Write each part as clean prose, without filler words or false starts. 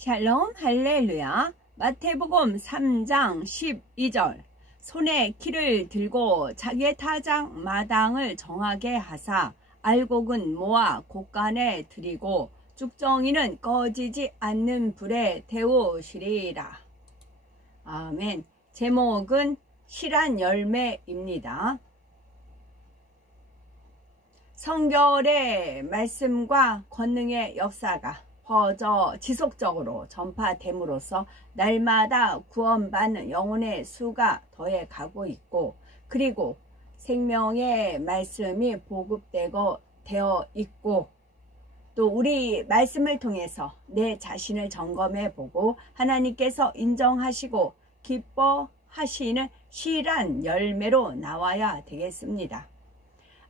샬롬 할렐루야. 마태복음 3장 12절 손에 키를 들고 자기의 타작 마당을 정하게 하사 알곡은 모아 곳간에 들이고 쭉정이는 꺼지지 않는 불에 데우시리라. 아멘. 제목은 실한 열매입니다. 성결의 말씀과 권능의 역사가 지속적으로 전파됨으로써 날마다 구원받는 영혼의 수가 더해가고 있고, 그리고 생명의 말씀이 되어 있고, 또 우리 말씀을 통해서 내 자신을 점검해보고 하나님께서 인정하시고 기뻐하시는 실한 열매로 나와야 되겠습니다.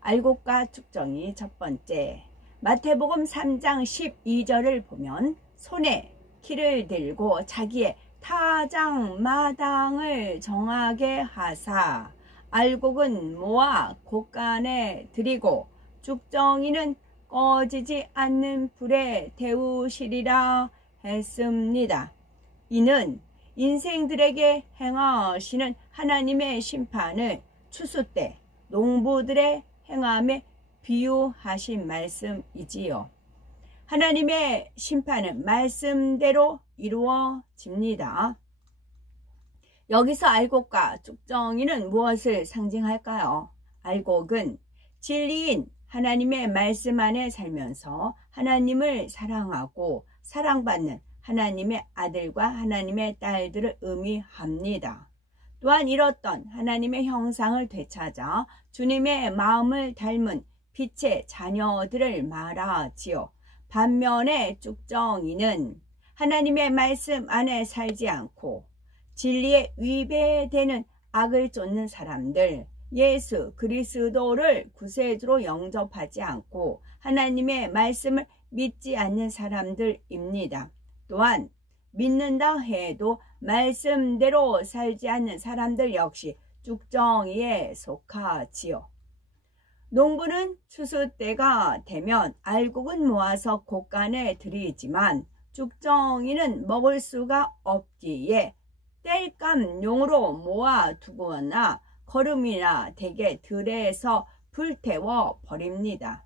알곡과 쭉정이 첫 번째, 마태복음 3장 12절을 보면 손에 키를 들고 자기의 타작 마당을 정하게 하사 알곡은 모아 곳간에 들이고 쭉정이는 꺼지지 않는 불에 데우시리라 했습니다. 이는 인생들에게 행하시는 하나님의 심판을 추수 때 농부들의 행함에 비유하신 말씀이지요. 하나님의 심판은 말씀대로 이루어집니다. 여기서 알곡과 쭉정이는 무엇을 상징할까요? 알곡은 진리인 하나님의 말씀 안에 살면서 하나님을 사랑하고 사랑받는 하나님의 아들과 하나님의 딸들을 의미합니다. 또한 이뤘던 하나님의 형상을 되찾아 주님의 마음을 닮은 빛의 자녀들을 말하지요. 반면에 쭉정이는 하나님의 말씀 안에 살지 않고 진리에 위배되는 악을 쫓는 사람들, 예수 그리스도를 구세주로 영접하지 않고 하나님의 말씀을 믿지 않는 사람들입니다. 또한 믿는다 해도 말씀대로 살지 않는 사람들 역시 쭉정이에 속하지요. 농부는 추수 때가 되면 알곡은 모아서 곳간에 들이지만 쭉정이는 먹을 수가 없기에 땔감용으로 모아두거나 거름이나 대게 들에서 불태워 버립니다.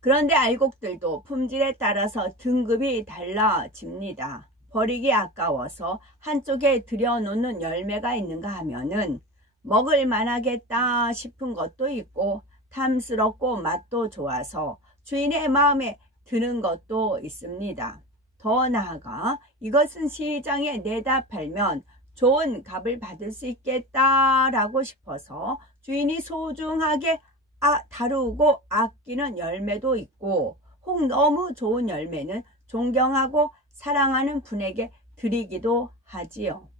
그런데 알곡들도 품질에 따라서 등급이 달라집니다. 버리기 아까워서 한쪽에 들여놓는 열매가 있는가 하면은 먹을 만하겠다 싶은 것도 있고, 탐스럽고 맛도 좋아서 주인의 마음에 드는 것도 있습니다. 더 나아가 이것은 시장에 내다 팔면 좋은 값을 받을 수 있겠다라고 싶어서 주인이 소중하게 다루고 아끼는 열매도 있고, 혹 너무 좋은 열매는 존경하고 사랑하는 분에게 드리기도 하지요.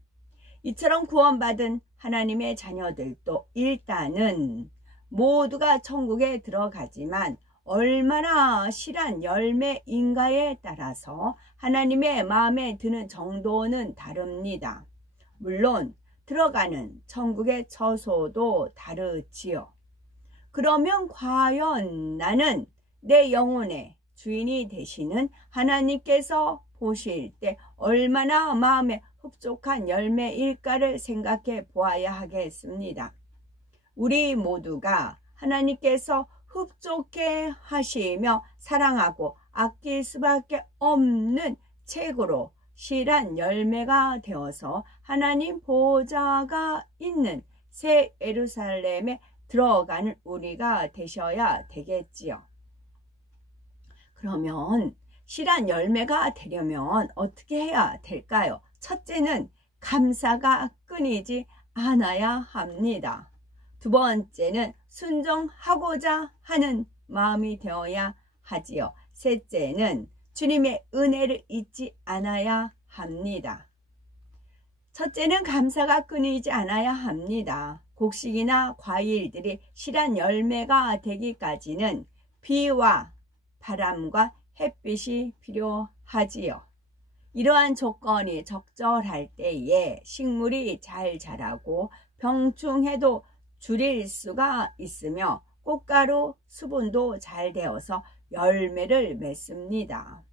이처럼 구원받은 하나님의 자녀들도 일단은 모두가 천국에 들어가지만 얼마나 실한 열매인가에 따라서 하나님의 마음에 드는 정도는 다릅니다. 물론 들어가는 천국의 처소도 다르지요. 그러면 과연 나는 내 영혼의 주인이 되시는 하나님께서 보실 때 얼마나 마음에 흡족한 열매일까를 생각해 보아야 하겠습니다. 우리 모두가 하나님께서 흡족해 하시며 사랑하고 아낄 수밖에 없는 책으로 실한 열매가 되어서 하나님 보좌가 있는 새 예루살렘에 들어가는 우리가 되셔야 되겠지요. 그러면 실한 열매가 되려면 어떻게 해야 될까요? 첫째는 감사가 끊이지 않아야 합니다. 두 번째는 순종하고자 하는 마음이 되어야 하지요. 셋째는 주님의 은혜를 잊지 않아야 합니다. 첫째는 감사가 끊이지 않아야 합니다. 곡식이나 과일들이 실한 열매가 되기까지는 비와 바람과 햇빛이 필요하지요. 이러한 조건이 적절할 때에 식물이 잘 자라고 병충해도 줄일 수가 있으며 꽃가루 수분도 잘 되어서 열매를 맺습니다.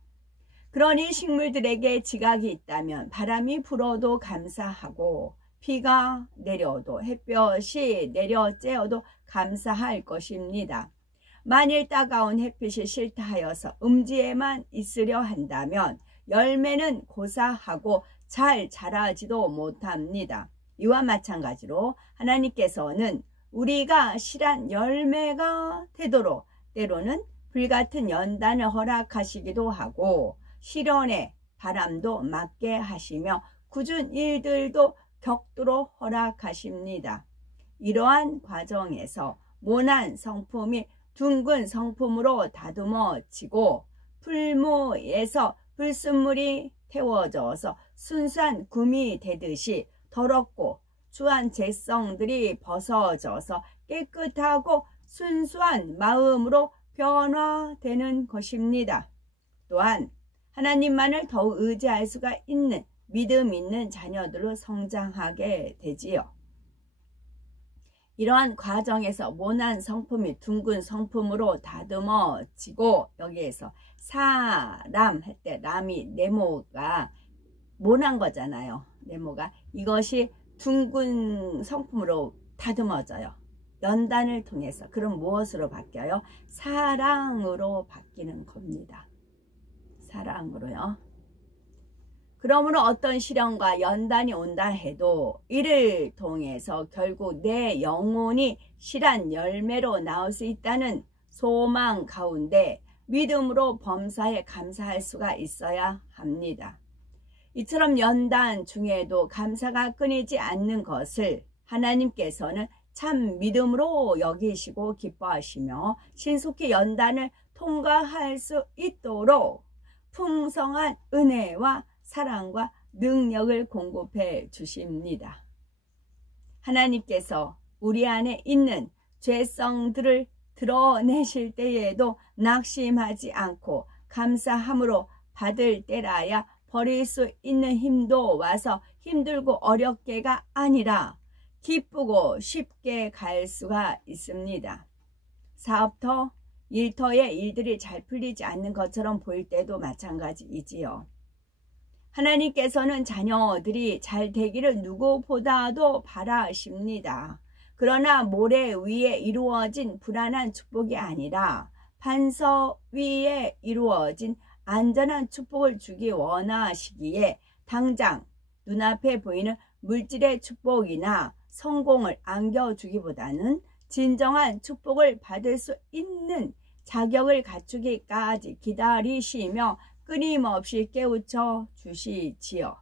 그러니 식물들에게 지각이 있다면 바람이 불어도 감사하고 비가 내려도 햇볕이 내려 쬐어도 감사할 것입니다. 만일 따가운 햇빛이 싫다 하여서 음지에만 있으려 한다면 열매는 고사하고 잘 자라지도 못합니다. 이와 마찬가지로 하나님께서는 우리가 실한 열매가 되도록 때로는 불같은 연단을 허락하시기도 하고 시련의 바람도 맞게 하시며 굳은 일들도 겪도록 허락하십니다. 이러한 과정에서 모난 성품이 둥근 성품으로 다듬어지고 풀무에서 불순물이 태워져서 순수한 금이 되듯이 더럽고 추한 죄성들이 벗어져서 깨끗하고 순수한 마음으로 변화되는 것입니다. 또한 하나님만을 더욱 의지할 수가 있는 믿음 있는 자녀들로 성장하게 되지요. 이러한 과정에서 모난 성품이 둥근 성품으로 다듬어지고, 여기에서 사람 할 때 람이 네모가 모난 거잖아요. 네모가 이것이 둥근 성품으로 다듬어져요. 연단을 통해서. 그럼 무엇으로 바뀌어요? 사랑으로 바뀌는 겁니다. 사랑으로요. 그러므로 어떤 시련과 연단이 온다 해도 이를 통해서 결국 내 영혼이 실한 열매로 나올 수 있다는 소망 가운데 믿음으로 범사에 감사할 수가 있어야 합니다. 이처럼 연단 중에도 감사가 끊이지 않는 것을 하나님께서는 참 믿음으로 여기시고 기뻐하시며 신속히 연단을 통과할 수 있도록 풍성한 은혜와 사랑과 능력을 공급해 주십니다. 하나님께서 우리 안에 있는 죄성들을 드러내실 때에도 낙심하지 않고 감사함으로 받을 때라야 버릴 수 있는 힘도 와서 힘들고 어렵게가 아니라 기쁘고 쉽게 갈 수가 있습니다. 사업터, 일터의 일들이 잘 풀리지 않는 것처럼 보일 때도 마찬가지이지요. 하나님께서는 자녀들이 잘 되기를 누구보다도 바라십니다. 그러나 모래 위에 이루어진 불안한 축복이 아니라 반석 위에 이루어진 안전한 축복을 주기 원하시기에 당장 눈앞에 보이는 물질의 축복이나 성공을 안겨주기보다는 진정한 축복을 받을 수 있는 자격을 갖추기까지 기다리시며 끊임없이 깨우쳐 주시지요.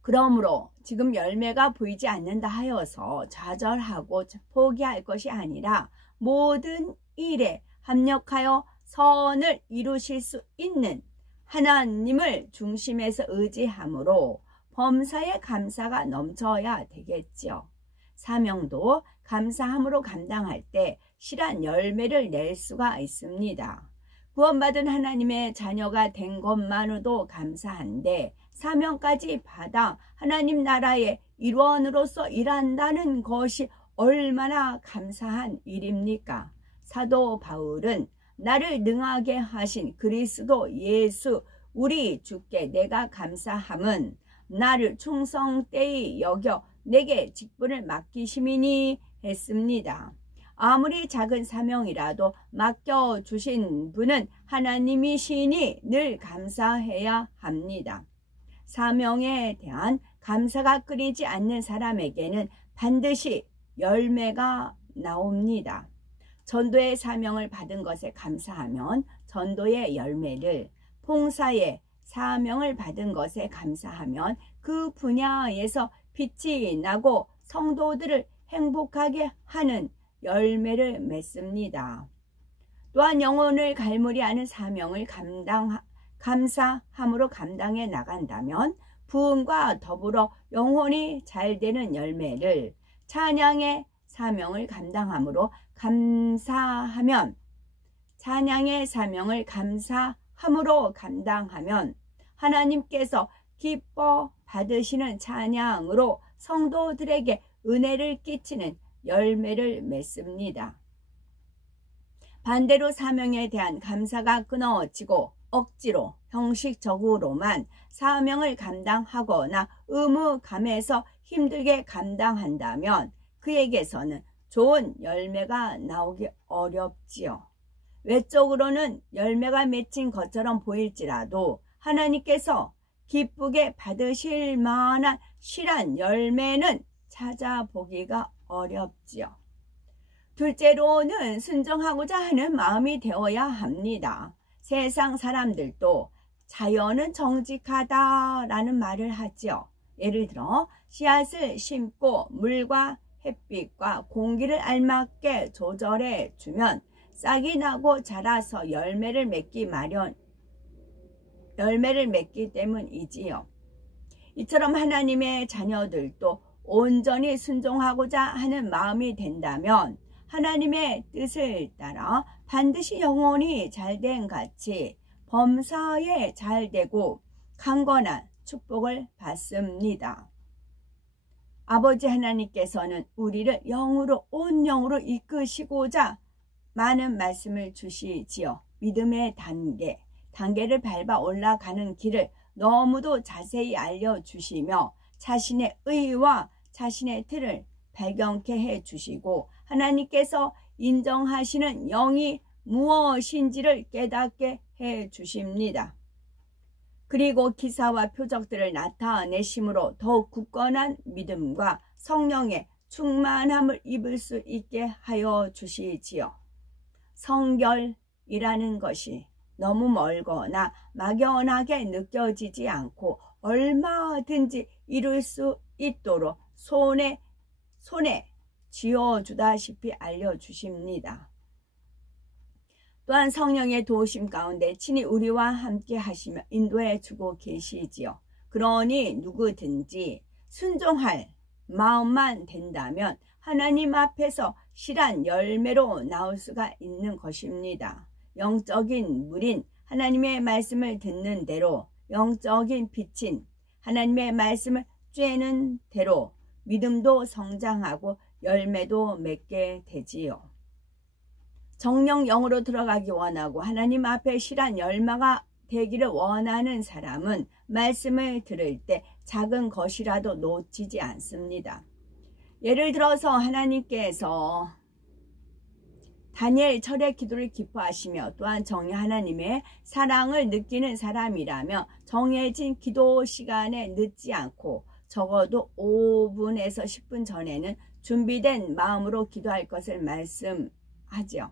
그러므로 지금 열매가 보이지 않는다 하여서 좌절하고 포기할 것이 아니라 모든 일에 합력하여 선을 이루실 수 있는 하나님을 중심에서 의지함으로 범사에 감사가 넘쳐야 되겠지요. 사명도 감사함으로 감당할 때 실한 열매를 낼 수가 있습니다. 구원받은 하나님의 자녀가 된 것만으로도 감사한데 사명까지 받아 하나님 나라의 일원으로서 일한다는 것이 얼마나 감사한 일입니까? 사도 바울은 나를 능하게 하신 그리스도 예수 우리 주께 내가 감사함은 나를 충성되이 여겨 내게 직분을 맡기심이니 했습니다. 아무리 작은 사명이라도 맡겨주신 분은 하나님이시니 늘 감사해야 합니다. 사명에 대한 감사가 끊이지 않는 사람에게는 반드시 열매가 나옵니다. 전도의 사명을 받은 것에 감사하면 전도의 열매를, 봉사의 사명을 받은 것에 감사하면 그 분야에서 빛이 나고 성도들을 행복하게 하는 열매를 맺습니다. 또한 영혼을 갈무리하는 사명을 감사함으로 감당해 나간다면 부흥과 더불어 영혼이 잘 되는 열매를, 찬양의 사명을 감당함으로 감사하면, 찬양의 사명을 감사함으로 감당하면 하나님께서 기뻐 받으시는 찬양으로 성도들에게 은혜를 끼치는 열매를 맺습니다. 반대로 사명에 대한 감사가 끊어지고 억지로 형식적으로만 사명을 감당하거나 의무감에서 힘들게 감당한다면 그에게서는 좋은 열매가 나오기 어렵지요. 외적으로는 열매가 맺힌 것처럼 보일지라도 하나님께서 기쁘게 받으실 만한 실한 열매는 찾아보기가 어렵지요. 둘째로는 순종하고자 하는 마음이 되어야 합니다. 세상 사람들도 자연은 정직하다라는 말을 하지요. 예를 들어 씨앗을 심고 물과 햇빛과 공기를 알맞게 조절해 주면 싹이 나고 자라서 열매를 맺기 때문이지요. 이처럼 하나님의 자녀들도 온전히 순종하고자 하는 마음이 된다면 하나님의 뜻을 따라 반드시 영혼이 잘된 같이 범사에 잘되고 강건한 축복을 받습니다. 아버지 하나님께서는 우리를 영으로 온 영으로 이끄시고자 많은 말씀을 주시지요. 믿음의 단계를 밟아 올라가는 길을 너무도 자세히 알려주시며 자신의 의와 자신의 틀을 발견케 해주시고 하나님께서 인정하시는 영이 무엇인지를 깨닫게 해주십니다. 그리고 기사와 표적들을 나타내심으로 더욱 굳건한 믿음과 성령의 충만함을 입을 수 있게 하여 주시지요. 성결이라는 것이 너무 멀거나 막연하게 느껴지지 않고 얼마든지 이룰 수 있도록 손에 쥐어주다시피 알려주십니다. 또한 성령의 도우심 가운데 친히 우리와 함께 하시며 인도해 주고 계시지요. 그러니 누구든지 순종할 마음만 된다면 하나님 앞에서 실한 열매로 나올 수가 있는 것입니다. 영적인 물인 하나님의 말씀을 듣는 대로, 영적인 빛인 하나님의 말씀을 쬐는 대로 믿음도 성장하고 열매도 맺게 되지요. 정령 영으로 들어가기 원하고 하나님 앞에 실한 열매가 되기를 원하는 사람은 말씀을 들을 때 작은 것이라도 놓치지 않습니다. 예를 들어서 하나님께서 다니엘 철의 기도를 기뻐하시며 또한 정녕 하나님의 사랑을 느끼는 사람이라며 정해진 기도 시간에 늦지 않고 적어도 5분에서 10분 전에는 준비된 마음으로 기도할 것을 말씀하죠.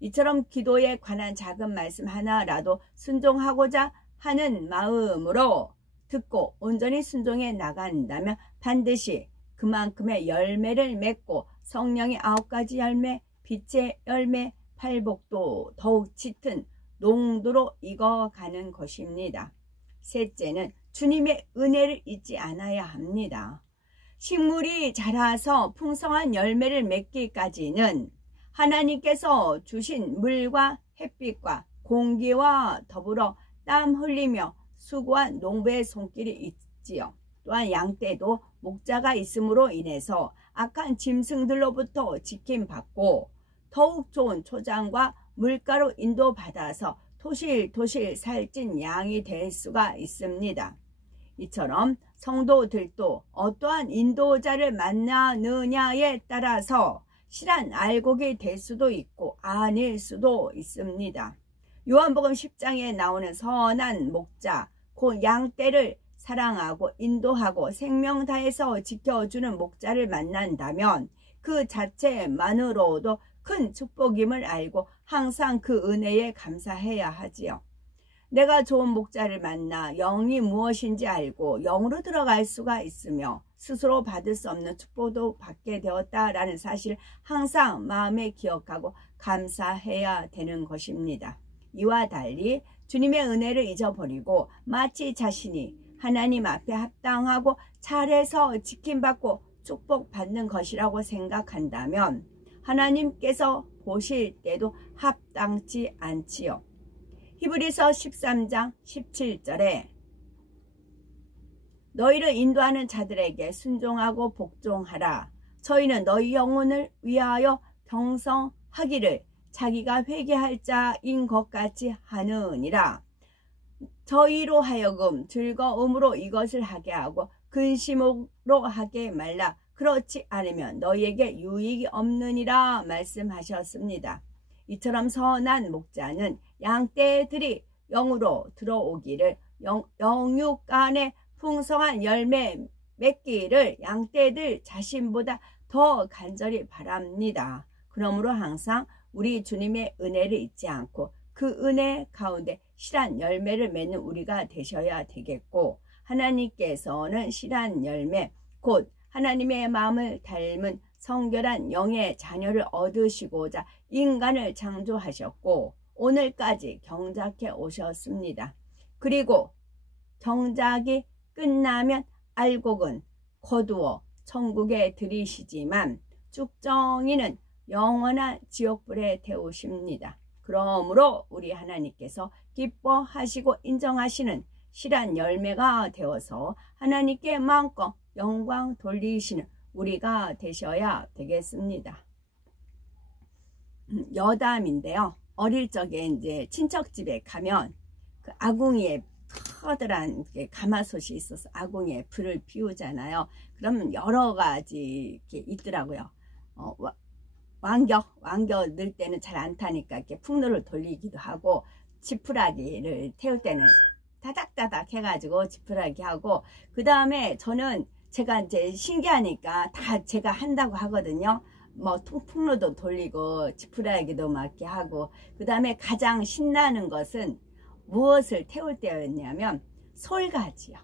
이처럼 기도에 관한 작은 말씀 하나라도 순종하고자 하는 마음으로 듣고 온전히 순종해 나간다면 반드시 그만큼의 열매를 맺고 성령의 9가지 열매, 빛의 열매, 팔복도 더욱 짙은 농도로 익어가는 것입니다. 셋째는 주님의 은혜를 잊지 않아야 합니다. 식물이 자라서 풍성한 열매를 맺기까지는 하나님께서 주신 물과 햇빛과 공기와 더불어 땀 흘리며 수고한 농부의 손길이 있지요. 또한 양떼도 목자가 있음으로 인해서 악한 짐승들로부터 지킴받고 더욱 좋은 초장과 물가로 인도받아서 토실토실 살찐 양이 될 수가 있습니다. 이처럼 성도들도 어떠한 인도자를 만나느냐에 따라서 실한 알곡이 될 수도 있고 아닐 수도 있습니다. 요한복음 10장에 나오는 선한 목자, 곧 양떼를 사랑하고 인도하고 생명 다해서 지켜주는 목자를 만난다면 그 자체만으로도 큰 축복임을 알고 항상 그 은혜에 감사해야 하지요. 내가 좋은 목자를 만나 영이 무엇인지 알고 영으로 들어갈 수가 있으며 스스로 받을 수 없는 축복도 받게 되었다라는 사실을 항상 마음에 기억하고 감사해야 되는 것입니다. 이와 달리 주님의 은혜를 잊어버리고 마치 자신이 하나님 앞에 합당하고 잘해서 지킴받고 축복받는 것이라고 생각한다면 하나님께서 보실 때도 합당치 않지요. 히브리서 13장 17절에 너희를 인도하는 자들에게 순종하고 복종하라. 저희는 너희 영혼을 위하여 경성하기를 자기가 회개할 자인 것 같이 하느니라. 저희로 하여금 즐거움으로 이것을 하게 하고 근심으로 하게 말라. 그렇지 않으면 너희에게 유익이 없느니라 말씀하셨습니다. 이처럼 선한 목자는 양떼들이 영으로 들어오기를 영육 안에 풍성한 열매 맺기를 양떼들 자신보다 더 간절히 바랍니다. 그러므로 항상 우리 주님의 은혜를 잊지 않고 그 은혜 가운데 실한 열매를 맺는 우리가 되셔야 되겠고, 하나님께서는 실한 열매 곧 하나님의 마음을 닮은 성결한 영의 자녀를 얻으시고자 인간을 창조하셨고 오늘까지 경작해 오셨습니다. 그리고 경작이 끝나면 알곡은 거두어 천국에 들이시지만 쭉정이는 영원한 지옥불에 태우십니다. 그러므로 우리 하나님께서 기뻐하시고 인정하시는 실한 열매가 되어서 하나님께 마음껏 영광 돌리시는 우리가 되셔야 되겠습니다. 여담인데요. 어릴 적에 이제 친척집에 가면 그 아궁이에 커다란 가마솥이 있어서 아궁이에 불을 피우잖아요. 그러면 여러 가지 이렇게 있더라고요. 왕겨 넣을 때는 잘 안 타니까 이렇게 풍炉를 돌리기도 하고, 지푸라기를 태울 때는 다닥다닥 해가지고 지푸라기 하고, 그 다음에 저는 제가 이제 신기하니까 다 제가 한다고 하거든요. 뭐 풍炉도 돌리고 지푸라기도 막 이렇게 하고, 그 다음에 가장 신나는 것은 무엇을 태울 때였냐면 솔가지요.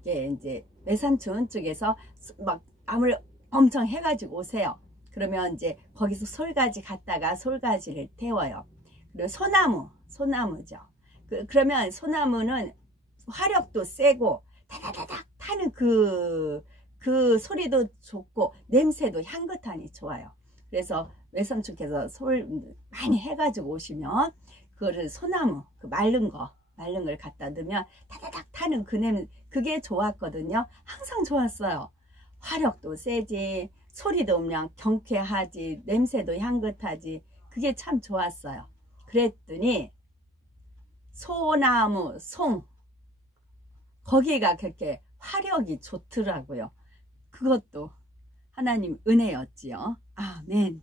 이게 이제 외삼촌 쪽에서 막 나무를 엄청 해가지고 오세요. 그러면 이제 거기서 솔가지 갖다가 솔가지를 태워요. 그리고 소나무죠. 그러면 소나무는 화력도 세고 다다다닥 타는 그 소리도 좋고 냄새도 향긋하니 좋아요. 그래서 외삼촌께서 솔 많이 해가지고 오시면 그거를 소나무 그 마른 걸 갖다 넣으면 다다닥 타는 그 냄새, 그게 좋았거든요. 항상 좋았어요. 화력도 세지, 소리도 그냥 경쾌하지, 냄새도 향긋하지, 그게 참 좋았어요. 그랬더니 소나무, 거기가 그렇게 화력이 좋더라고요. 그것도 하나님 은혜였지요. 아멘.